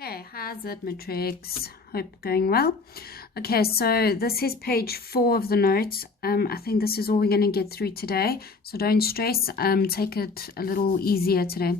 Okay, how's it, matrix? Hope going well. Okay, so this is page 4 of the notes. I think this is all we're going to get through today, so don't stress. Take it a little easier today.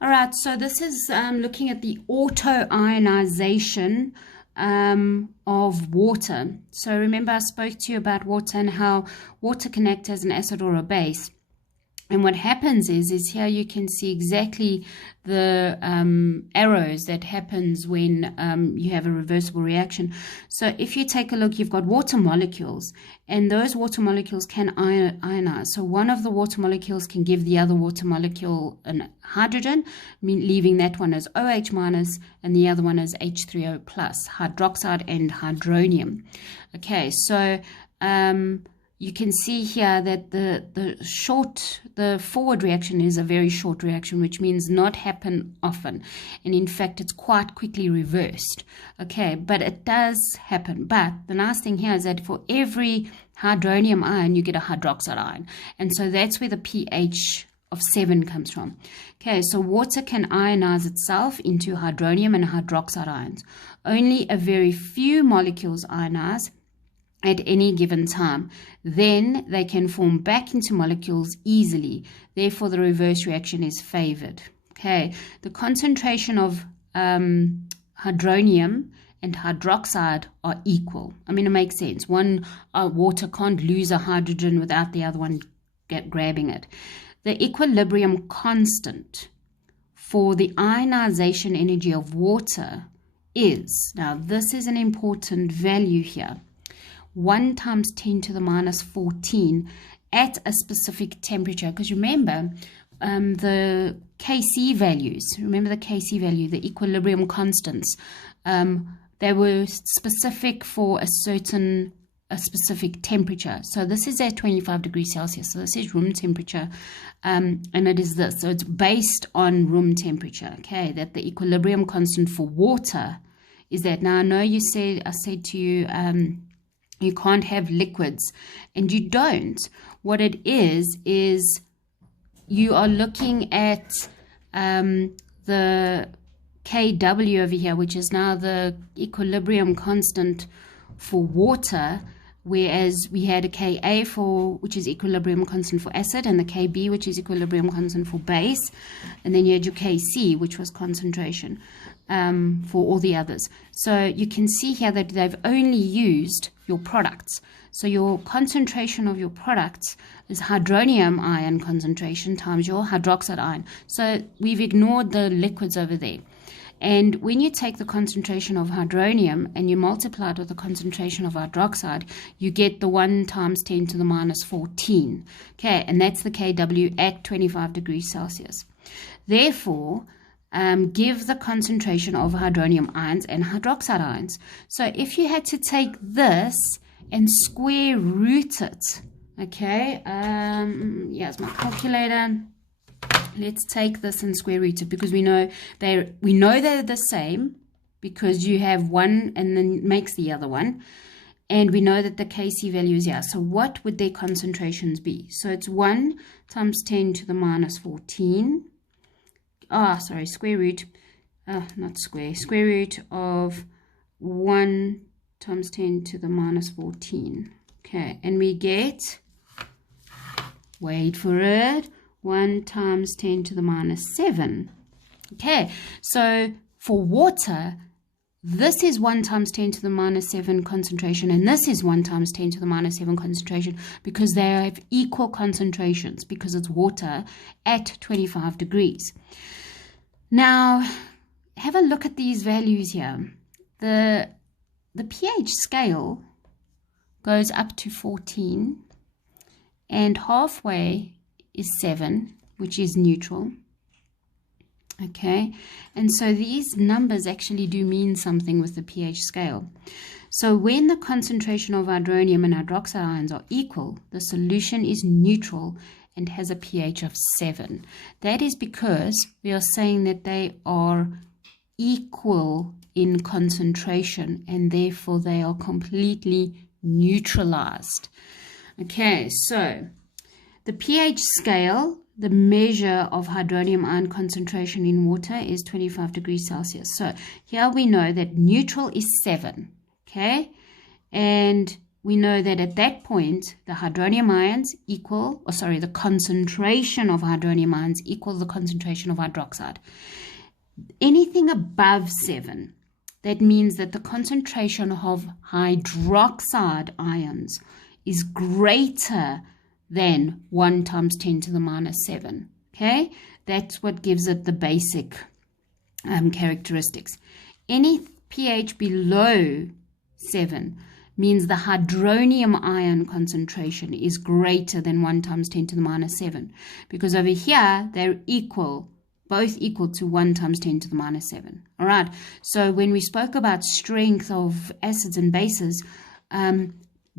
All right, so this is looking at the auto-ionization of water. So remember I spoke to you about water and how water can act as an acid or a base. And what happens is here you can see exactly the arrows that happens when you have a reversible reaction. So if you take a look, you've got water molecules, and those water molecules can ionize. So one of the water molecules can give the other water molecule a hydrogen, leaving that one as OH minus, and the other one as H3O plus, hydroxide and hydronium. Okay, so you can see here that the forward reaction is a very short reaction, which means not happen often. And in fact, it's quite quickly reversed. Okay, but it does happen. But the nice thing here is that for every hydronium ion, you get a hydroxide ion. And so that's where the pH of 7 comes from. Okay, so water can ionize itself into hydronium and hydroxide ions. Only a very few molecules ionize at any given time. Then they can form back into molecules easily. Therefore, the reverse reaction is favored. Okay, the concentration of hydronium and hydroxide are equal. I mean, it makes sense. One water can't lose a hydrogen without the other one grabbing it. The equilibrium constant for the ionization energy of water is, now this is an important value here, 1 times 10 to the minus 14 at a specific temperature. Because remember, the Kc values, the equilibrium constants, they were specific for a specific temperature. So this is at 25 degrees Celsius. So this is room temperature, and it is this. So it's based on room temperature, okay, that the equilibrium constant for water is that. Now, I know I said to you, you can't have liquids, and you don't. What it is you are looking at the Kw over here, which is now the equilibrium constant for water, whereas we had a Ka which is equilibrium constant for acid, and the Kb, which is equilibrium constant for base, and then you had your Kc, which was concentration for all the others. So you can see here that they've only used your products. So your concentration of your products is hydronium ion concentration times your hydroxide ion. So we've ignored the liquids over there. And when you take the concentration of hydronium and you multiply it with the concentration of hydroxide, you get the 1 times 10 to the minus 14. Okay, and that's the Kw at 25 degrees Celsius. Therefore, give the concentration of hydronium ions and hydroxide ions. So if you had to take this and square root it, okay, here's my calculator. Let's take this and square root it, because we know they're the same, because you have one and then makes the other one, and we know that the Kc value is here. So what would their concentrations be? So it's 1 times 10 to the minus 14. Square root, square root of 1 times 10 to the minus 14. Okay, and we get, wait for it, 1 times 10 to the minus 7. Okay, so for water, this is 1 times 10 to the minus 7 concentration, and this is 1 times 10 to the minus 7 concentration, because they have equal concentrations, because it's water at 25 degrees. Now, have a look at these values here. The pH scale goes up to 14, and halfway is 7, which is neutral. Okay, and so these numbers actually do mean something with the pH scale. So when the concentration of hydronium and hydroxide ions are equal, the solution is neutral and has a pH of 7. That is because we are saying that they are equal in concentration, and therefore they are completely neutralized. Okay, so the pH scale the measure of hydronium ion concentration in water is 25 degrees Celsius. So here we know that neutral is 7, okay? And we know that at that point, the hydronium ions equal, or sorry, the concentration of hydronium ions equal the concentration of hydroxide. Anything above 7, that means that the concentration of hydroxide ions is greater than 1 times 10 to the minus 7. Okay, that's what gives it the basic characteristics. Any pH below 7 means the hydronium ion concentration is greater than 1 times 10 to the minus 7, because over here they're equal, both equal to 1 times 10 to the minus 7. All right, so when we spoke about strength of acids and bases,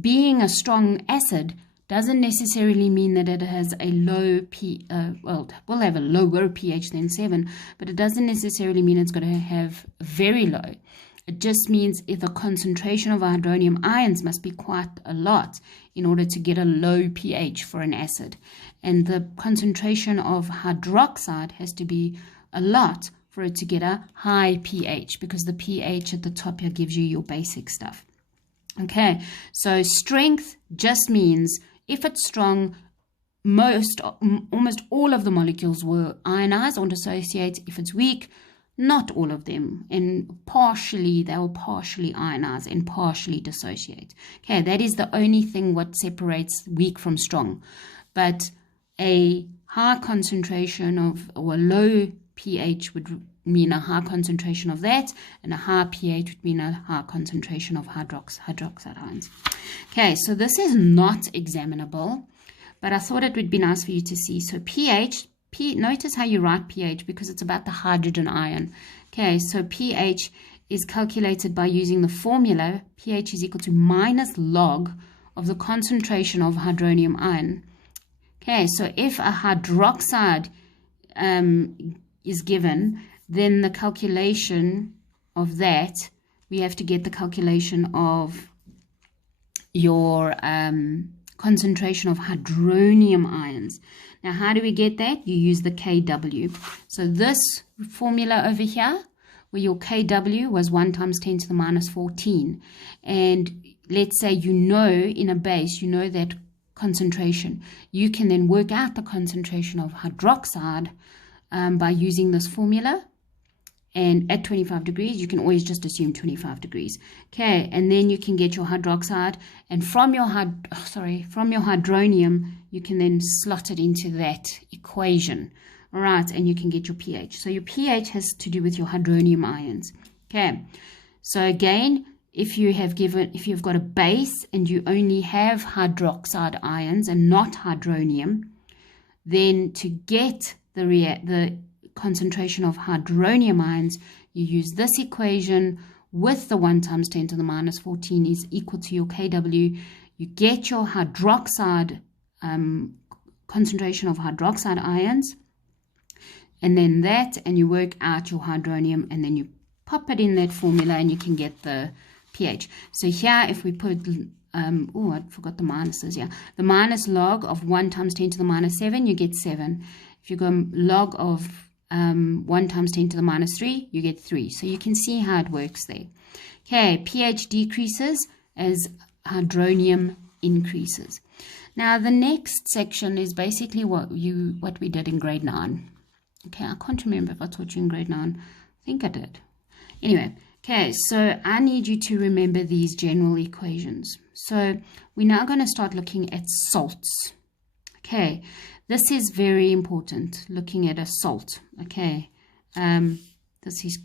being a strong acid doesn't necessarily mean that it has a low well, it will have a lower pH than 7, but it doesn't necessarily mean it's going to have very low. It just means if the concentration of hydronium ions must be quite a lot in order to get a low pH for an acid. And the concentration of hydroxide has to be a lot for it to get a high pH, because the pH at the top here gives you your basic stuff. Okay, so strength just means if it's strong, almost all of the molecules will ionize or dissociate. If it's weak, not all of them, and partially, they will partially ionize and partially dissociate. Okay, that is the only thing what separates weak from strong. But a high concentration of, or a low pH would mean a high concentration of that, and a high pH would mean a high concentration of hydroxide ions. Okay, so this is not examinable, but I thought it would be nice for you to see. So pH, notice how you write pH, because it's about the hydrogen ion. Okay, so pH is calculated by using the formula. pH is equal to minus log of the concentration of hydronium ion. Okay, so if a hydroxide is given, then the calculation of that, we have to get the calculation of your concentration of hydronium ions. Now, how do we get that? You use the Kw. So this formula over here, where your Kw was 1 times 10 to the minus 14. And let's say you know in a base, you know that concentration. You can then work out the concentration of hydroxide by using this formula. And at 25 degrees, you can always just assume 25 degrees. Okay, and then you can get your hydroxide, and from your hydronium, you can then slot it into that equation. All right, and you can get your pH. So your pH has to do with your hydronium ions. Okay, so again, if you've got a base and you only have hydroxide ions and not hydronium, then to get the concentration of hydronium ions, you use this equation with the 1 times 10 to the minus 14 is equal to your Kw. You get your hydroxide concentration of hydroxide ions, and then that, and you work out your hydronium, and then you pop it in that formula, and you can get the pH. So here, if we put I forgot the minuses. Yeah, the minus log of 1 times 10 to the minus 7, you get 7. If you go log of 1 times 10 to the minus 3, you get 3. So you can see how it works there. Okay, pH decreases as hydronium increases. Now the next section is basically what we did in grade 9. Okay, I can't remember if I taught you in grade 9. I think I did. Anyway, okay, so I need you to remember these general equations. So we're now going to start looking at salts. Okay, this is very important, looking at a salt. Okay, this is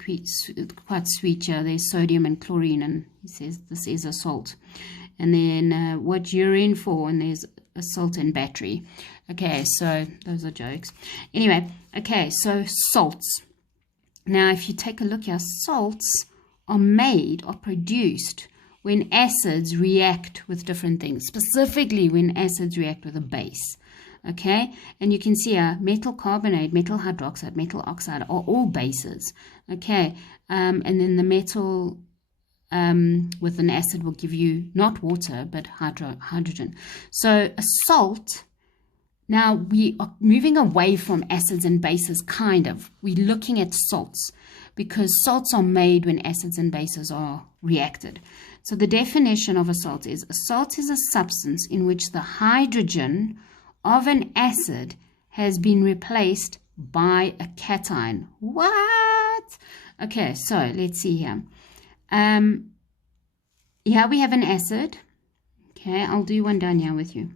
quite sweet here. There's sodium and chlorine, and he says this is a salt. And then what you're in for, and there's a salt and battery. Okay, so those are jokes. Anyway, okay, so salts. Now, if you take a look here, salts are produced when acids react with different things, specifically when acids react with a base. Okay, and you can see here, metal carbonate, metal hydroxide, metal oxide are all bases. Okay, and then the metal with an acid will give you not water, but hydrogen. So a salt Now we are moving away from acids and bases, kind of. We're looking at salts because salts are made when acids and bases are reacted. So the definition of a salt is a substance in which the hydrogen of an acid has been replaced by a cation. What? Okay, so let's see here. Here we have an acid. Okay, I'll do one down here with you.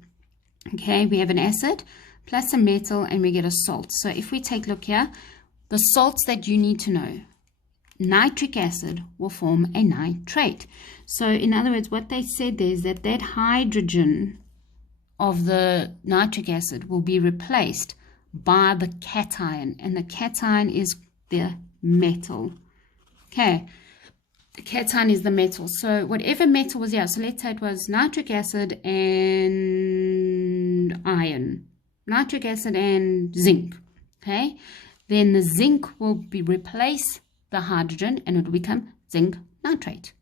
Okay, we have an acid plus a metal and we get a salt. So if we take a look here, the salts that you need to know, nitric acid will form a nitrate. So in other words, what they said there is that that hydrogen of the nitric acid will be replaced by the cation, and the cation is the metal. Okay, the cation is the metal. So whatever metal was here, so let's say it was nitric acid and iron, nitric acid and zinc. Okay, then the zinc will be replace the hydrogen and it will become zinc nitrate.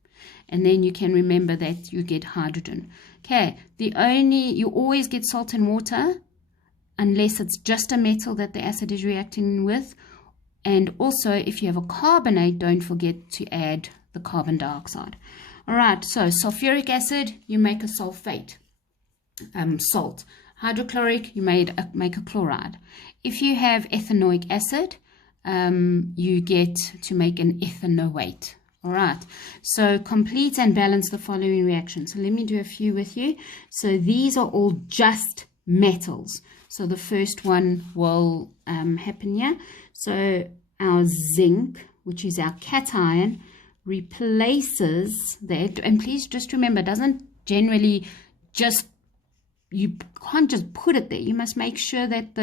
And then you can remember that you get hydrogen. Okay, you always get salt and water unless it's just a metal that the acid is reacting with. And also, if you have a carbonate, don't forget to add the carbon dioxide. All right, so sulfuric acid, you make a sulfate, salt. Hydrochloric, you make a chloride. If you have ethanoic acid, you get to make an ethanoate. All right, so complete and balance the following reactions. So let me do a few with you. So these are all just metals. So the first one will happen here. So our zinc, which is our cation, replaces that. And please just remember, it doesn't generally just, you can't just put it there. You must make sure that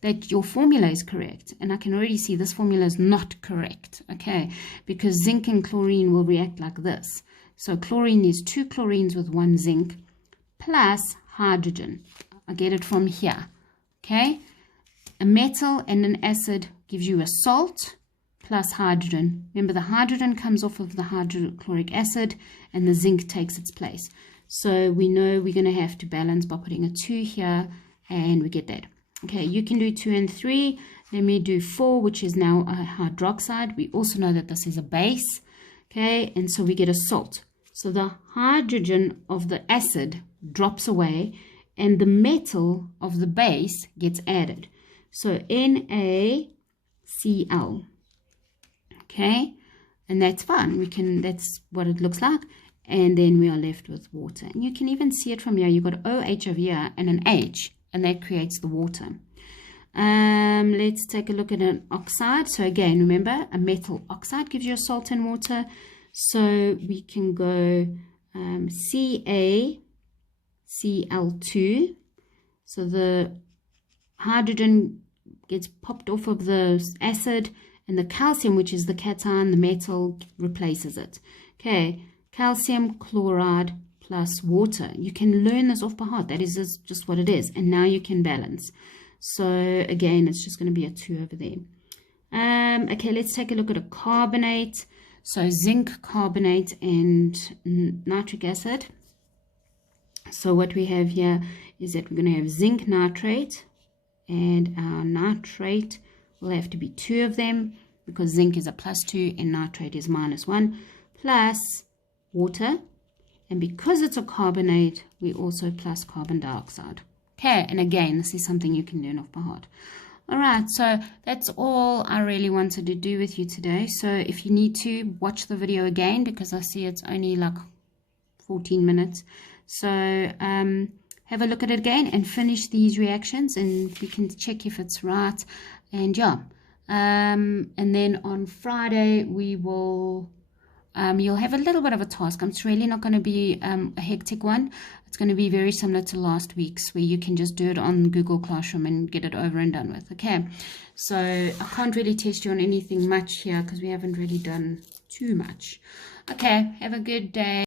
that your formula is correct. And I can already see this formula is not correct, okay? Because zinc and chlorine will react like this. So chlorine is 2 chlorines with 1 zinc plus hydrogen. I get it from here, okay? A metal and an acid gives you a salt plus hydrogen. Remember, the hydrogen comes off of the hydrochloric acid and the zinc takes its place. So we know we're going to have to balance by putting a 2 here, and we get that. Okay, you can do 2 and 3. Let me do 4, which is now a hydroxide. We also know that this is a base. Okay, and so we get a salt. So the hydrogen of the acid drops away and the metal of the base gets added. So NaCl. Okay, and that's fine. That's what it looks like. And then we are left with water. And you can even see it from here. You've got OH over here and an H, and that creates the water. Let's take a look at an oxide. So again, remember, a metal oxide gives you a salt and water. So we can go CaCl2. So the hydrogen gets popped off of the acid, and the calcium, which is the cation, the metal, replaces it. Okay, calcium chloride plus water. You can learn this off by heart. That is just what it is. And now you can balance. So again, it's just going to be a 2 over there. Okay, let's take a look at a carbonate. So zinc carbonate and nitric acid. So what we have here is that we're going to have zinc nitrate, and our nitrate will have to be 2 of them because zinc is a +2 and nitrate is -1, plus water. And because it's a carbonate, we also plus carbon dioxide. Okay, and again, this is something you can learn off by heart. All right, so that's all I really wanted to do with you today. So if you need to, watch the video again because I see it's only like 14 minutes. So have a look at it again and finish these reactions, and we can check if it's right. And yeah, and then on Friday we will... you'll have a little bit of a task. It's really not going to be a hectic one. It's going to be very similar to last week's, where you can just do it on Google Classroom and get it over and done with. Okay, so I can't really test you on anything much here because we haven't really done too much. Okay, have a good day.